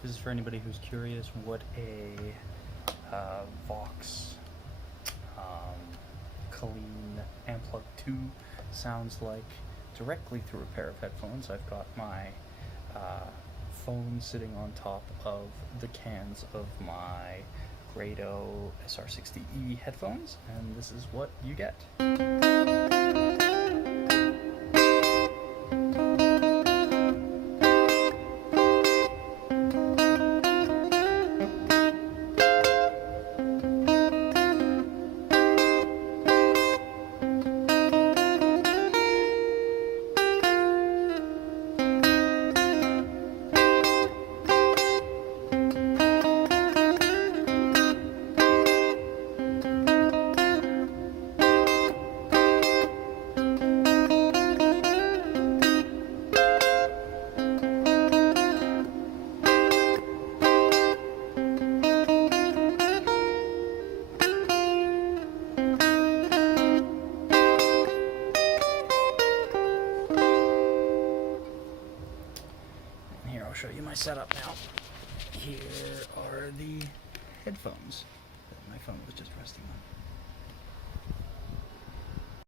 This is for anybody who's curious what a Vox Clean Amplug 2 sounds like directly through a pair of headphones. I've got my phone sitting on top of the cans of my Grado SR60e headphones, and this is what you get. Here, I'll show you my setup now. Here are the headphones that my phone was just resting on.